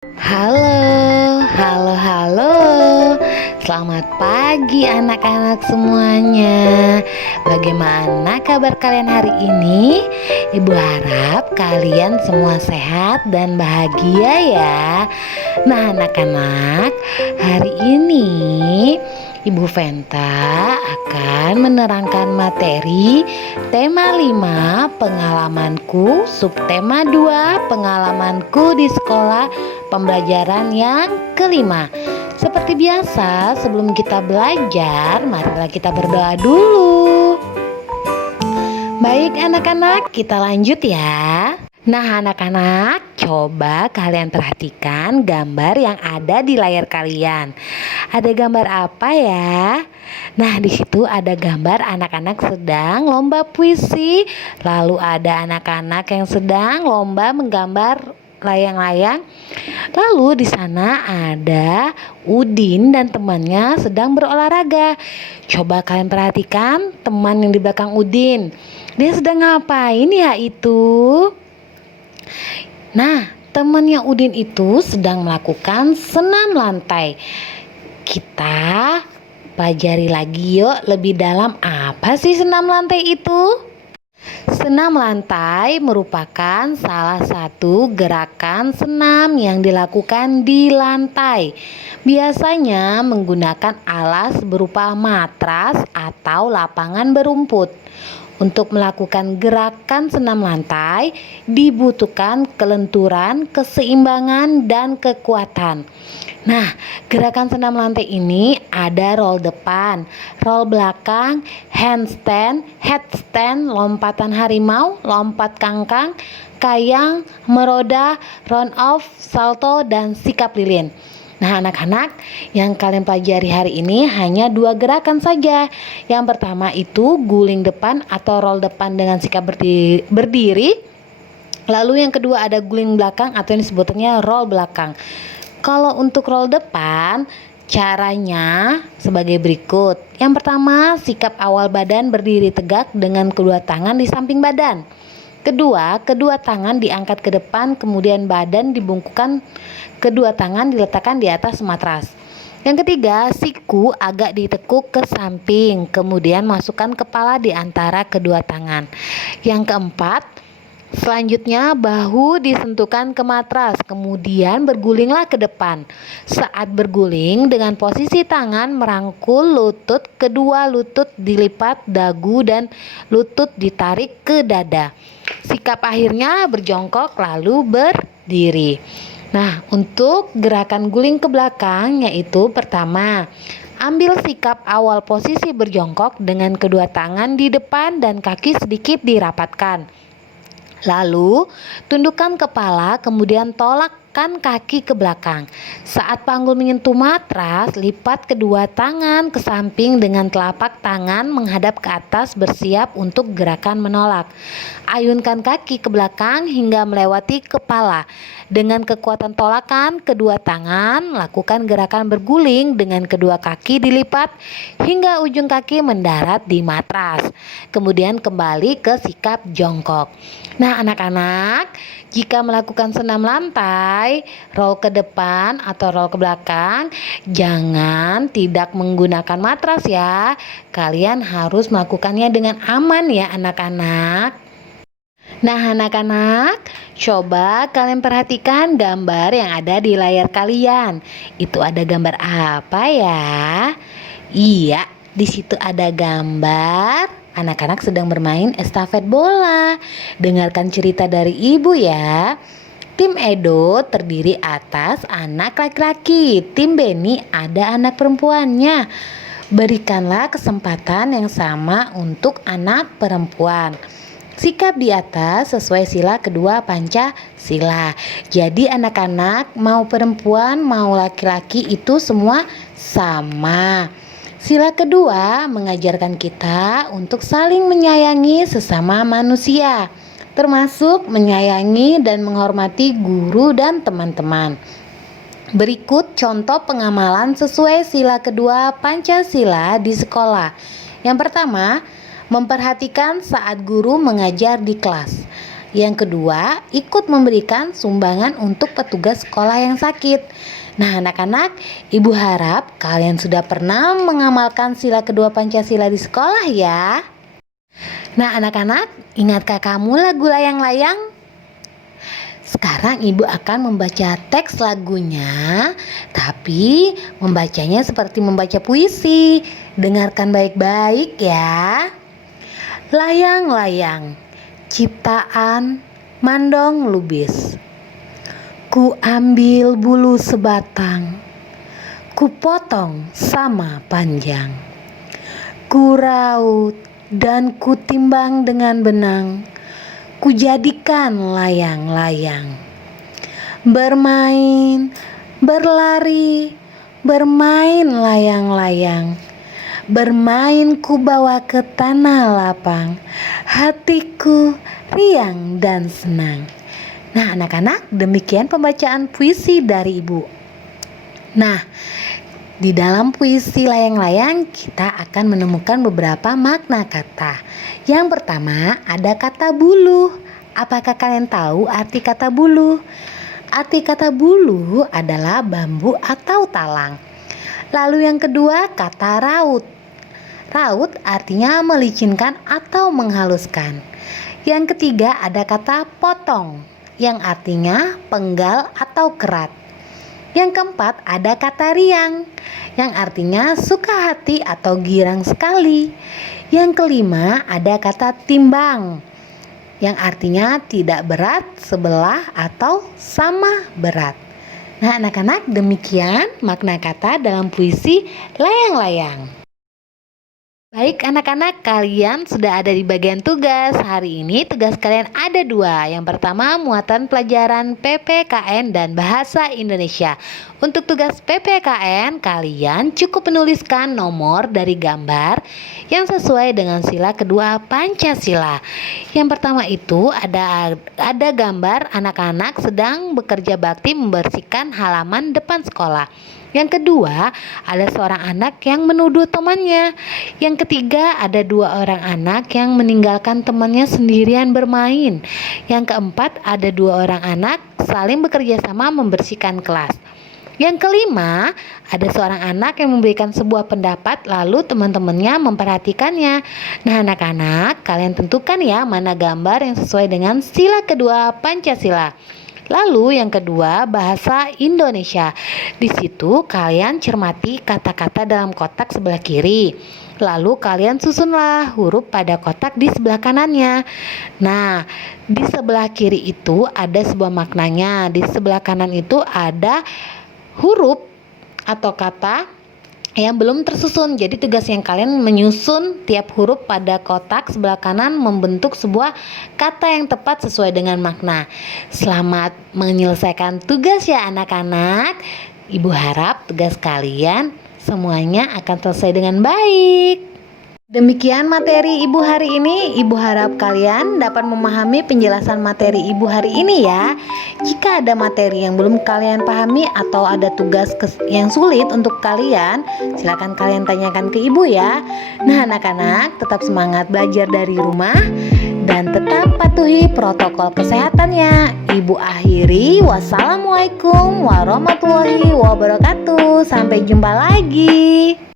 Halo, halo, halo. Selamat pagi anak-anak semuanya. Bagaimana kabar kalian hari ini? Ibu harap kalian semua sehat dan bahagia ya. Nah, anak-anak, hari ini Ibu Venta akan menerangkan materi tema 5 pengalamanku, subtema 2 pengalamanku di sekolah pembelajaran yang kelima. Seperti biasa, sebelum kita belajar, marilah kita berdoa dulu. Baik anak-anak, kita lanjut ya. Nah anak-anak, coba kalian perhatikan gambar yang ada di layar kalian. Ada gambar apa ya? Nah di situ ada gambar anak-anak sedang lomba puisi. Lalu ada anak-anak yang sedang lomba menggambar layang-layang. Lalu di sana ada Udin dan temannya sedang berolahraga. Coba kalian perhatikan teman yang di belakang Udin. Dia sedang ngapain ya itu? Nah, temannya Udin itu sedang melakukan senam lantai. Kita pelajari lagi yuk lebih dalam, apa sih senam lantai itu? Senam lantai merupakan salah satu gerakan senam yang dilakukan di lantai. Biasanya menggunakan alas berupa matras atau lapangan berumput. Untuk melakukan gerakan senam lantai dibutuhkan kelenturan, keseimbangan, dan kekuatan. Nah, gerakan senam lantai ini ada roll depan, roll belakang, handstand, headstand, lompatan harimau, lompat kangkang, kayang, meroda, round off, salto, dan sikap lilin. Nah anak-anak, yang kalian pelajari hari ini hanya 2 gerakan saja. Yang pertama itu guling depan atau roll depan dengan sikap berdiri. Lalu yang kedua ada guling belakang atau yang disebutnya roll belakang. Kalau untuk roll depan, caranya sebagai berikut. Yang pertama, sikap awal badan berdiri tegak dengan kedua tangan di samping badan. Kedua tangan diangkat ke depan, kemudian badan dibungkukkan, kedua tangan diletakkan di atas matras. Yang ketiga, siku agak ditekuk ke samping, kemudian masukkan kepala di antara kedua tangan. Yang keempat, selanjutnya bahu disentuhkan ke matras, kemudian bergulinglah ke depan. Saat berguling dengan posisi tangan merangkul lutut, kedua lutut dilipat dagu dan lutut ditarik ke dada. Sikap akhirnya berjongkok lalu berdiri. Nah, untuk gerakan guling ke belakang yaitu pertama, ambil sikap awal posisi berjongkok dengan kedua tangan di depan dan kaki sedikit dirapatkan. Lalu, tundukkan kepala, kemudian tolakkan kaki ke belakang. Saat panggul menyentuh matras, lipat kedua tangan ke samping dengan telapak tangan menghadap ke atas bersiap untuk gerakan menolak. Ayunkan kaki ke belakang hingga melewati kepala. Dengan kekuatan tolakan kedua tangan, lakukan gerakan berguling dengan kedua kaki dilipat hingga ujung kaki mendarat di matras. Kemudian kembali ke sikap jongkok. Nah anak-anak, jika melakukan senam lantai, roll ke depan atau roll ke belakang, jangan tidak menggunakan matras ya. Kalian harus melakukannya dengan aman ya anak-anak. Nah anak-anak, coba kalian perhatikan gambar yang ada di layar kalian. Itu ada gambar apa ya? Iya, di situ ada gambar anak-anak sedang bermain estafet bola. Dengarkan cerita dari ibu ya. Tim Edo terdiri atas anak laki-laki, tim Beni ada anak perempuannya. Berikanlah kesempatan yang sama untuk anak perempuan. Sikap di atas sesuai sila kedua Pancasila. Jadi anak-anak mau perempuan mau laki-laki itu semua sama. Sila kedua mengajarkan kita untuk saling menyayangi sesama manusia, termasuk menyayangi dan menghormati guru dan teman-teman. Berikut contoh pengamalan sesuai sila kedua Pancasila di sekolah. Yang pertama, memperhatikan saat guru mengajar di kelas. Yang kedua, ikut memberikan sumbangan untuk petugas sekolah yang sakit. Nah, anak-anak, Ibu harap kalian sudah pernah mengamalkan sila kedua Pancasila di sekolah ya. Nah, anak-anak, ingatkah kamu lagu layang-layang? Sekarang Ibu akan membaca teks lagunya, tapi membacanya seperti membaca puisi. Dengarkan baik-baik ya. Layang-layang, ciptaan Mandong Lubis. Ku ambil bulu sebatang, ku potong sama panjang. Ku raut dan ku timbang dengan benang, ku jadikan layang-layang. Bermain, berlari, bermain layang-layang. Bermain ku bawa ke tanah lapang, hatiku riang dan senang. Nah, anak-anak, demikian pembacaan puisi dari Ibu. Nah, di dalam puisi layang-layang kita akan menemukan beberapa makna kata. Yang pertama, ada kata bulu. Apakah kalian tahu arti kata bulu? Arti kata bulu adalah bambu atau talang. Lalu yang kedua, kata raut. Raut artinya melicinkan atau menghaluskan. Yang ketiga ada kata potong, yang artinya penggal atau kerat. Yang keempat ada kata riang, yang artinya suka hati atau girang sekali. Yang kelima ada kata timbang, yang artinya tidak berat, sebelah atau sama berat. Nah, anak-anak, demikian makna kata dalam puisi layang-layang. Baik anak-anak, kalian sudah ada di bagian tugas. Hari ini tugas kalian ada 2. Yang pertama, muatan pelajaran PPKN dan Bahasa Indonesia. Untuk tugas PPKN, kalian cukup menuliskan nomor dari gambar yang sesuai dengan sila kedua Pancasila. Yang pertama itu ada gambar anak-anak sedang bekerja bakti membersihkan halaman depan sekolah. Yang kedua, ada seorang anak yang menuduh temannya. Yang ketiga, ada 2 orang anak yang meninggalkan temannya sendirian bermain. Yang keempat, ada 2 orang anak saling bekerja sama membersihkan kelas. Yang kelima, ada seorang anak yang memberikan sebuah pendapat lalu teman-temannya memperhatikannya. Nah, anak-anak, kalian tentukan ya mana gambar yang sesuai dengan sila kedua Pancasila. Lalu yang kedua, bahasa Indonesia. Di situ kalian cermati kata-kata dalam kotak sebelah kiri. Lalu kalian susunlah huruf pada kotak di sebelah kanannya. Nah, di sebelah kiri itu ada sebuah maknanya. Di sebelah kanan itu ada huruf atau kata yang belum tersusun. Jadi tugas yang kalian menyusun tiap huruf pada kotak sebelah kanan membentuk sebuah kata yang tepat sesuai dengan makna. Selamat menyelesaikan tugas ya anak-anak. Ibu harap tugas kalian semuanya akan selesai dengan baik. Demikian materi Ibu hari ini. Ibu harap kalian dapat memahami penjelasan materi Ibu hari ini ya. Jika ada materi yang belum kalian pahami atau ada tugas yang sulit untuk kalian, silakan kalian tanyakan ke Ibu ya. Nah, anak-anak, tetap semangat belajar dari rumah dan tetap patuhi protokol kesehatannya. Ibu akhiri, wassalamualaikum warahmatullahi wabarakatuh. Sampai jumpa lagi.